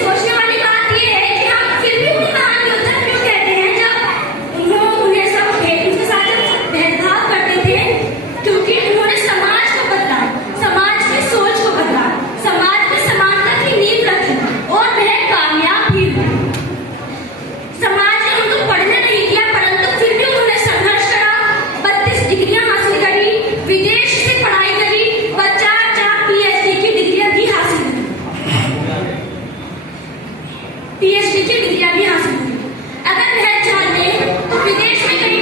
सोचने वाली बात ये है कि हम फिर भी उन्हें महान योद्धा क्यों कहते हैं, जब उन्हें सब उनके साथ भेदभाव करते थे, क्योंकि उन्होंने समाज को बदला, समाज की सोच को बदला, समाज में समानता की नींव रखी और वह कामयाब भी हुए। समाज ने उनको पढ़ने नहीं दिया, परंतु फिर भी उन्होंने संघर्ष करा, 32 डिग्रियां हासिल करी, विदेश से पढ़ाई करी, 4 PhD की डिग्रियां भी हासिल की, PhD की डिग्रियां भी हासिल की। अगर वह चाहते तो विदेश में कहीं